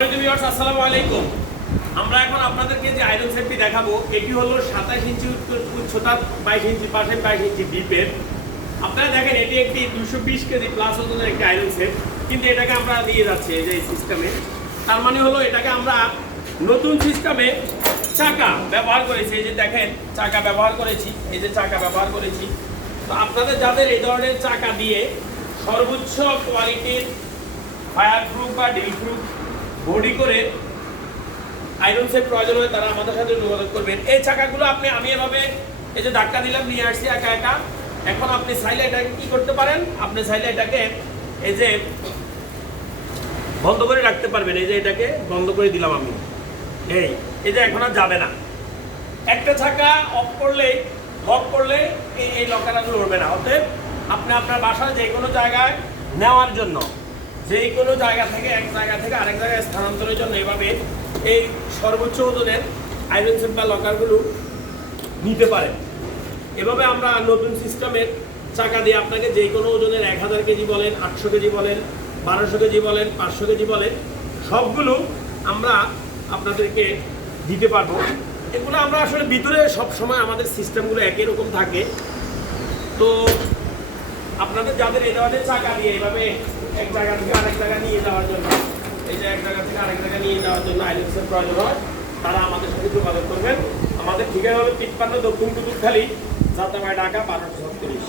আসসালামু আলাইকুম। আমরা এখন আপনাদেরকে যে আয়রন সেটটি দেখাবো এটি হলো 27 ইঞ্চি উচ্চতা, 22 ইঞ্চি পাশে, 22 ইঞ্চি ডিপের। আপনারা দেখেন এটি একটি 220 কেজি প্লাস ওজনের একটি আয়রন সেট, কিন্তু এটাকে আমরা নিয়ে যাচ্ছি এই যে সিস্টেমে। তার মানে হলো এটাকে আমরা নতুন সিস্টেমে চাকা ব্যবহার করেছি। এই যে দেখেন চাকা ব্যবহার করেছি, এই যে চাকা ব্যবহার করেছি। তো আপনাদের যাদের এই ধরনের চাকা দিয়ে সর্বোচ্চ কোয়ালিটির ফায়ার প্রুফ বা ডিল প্রুফ বডি করে আয়রন সেট প্রয়োজন হয় তারা আমাদের সাথে যোগাযোগ করবেন। এই চাকাগুলো আমি এভাবে এই যে ধাক্কা দিলাম নিয়ে আসছি একা একা। এখন আপনি চাইলে এটাকে কি করতে পারেন, আপনি চাইলে এটাকে এই যে বন্ধ করে রাখতে পারবেন। এই যে এটাকে বন্ধ করে দিলাম আমি, এই যে এখন আর যাবে না। একটা চাকা অফ করলেই লক করলে এই লকার আর লড়বে না। অতএব আপনি আপনার বাসায় যে কোনো জায়গায় নেওয়ার জন্য, যে কোনো জায়গা থেকে এক জায়গা থেকে আরেক জায়গায় স্থানান্তরের জন্য এভাবে এই সর্বোচ্চ ওজনের আয়রন সেট বা লকারগুলো নিতে পারেন। এভাবে আমরা নতুন সিস্টেমের চাকা দিয়ে আপনাকে যে কোনো ওজনের 1000 কেজি বলেন, 800 কেজি বলেন, 1200 কেজি বলেন, 500 কেজি বলেন, সবগুলো আমরা আপনাদেরকে দিতে পারবো। এগুলো আমরা আসলে ভিতরে সবসময় আমাদের সিস্টেমগুলো একই রকম থাকে। তো আপনাদের যাদের এই ধরনের চাকা দিয়ে এইভাবে এক জায়গা থেকে আরেক জায়গায় নিয়ে যাওয়ার জন্য, এই যে এক জায়গা থেকে আরেক জায়গায় নিয়ে যাওয়ার জন্য আয়রন সেট প্রয়োজন হয় তারা আমাদের সাথে যোগাযোগ করবেন। আমাদের ঠিকানা হলো 53 দক্ষিণ কুতুবখালী, যাত্রাবাড়ি, ঢাকা 1236।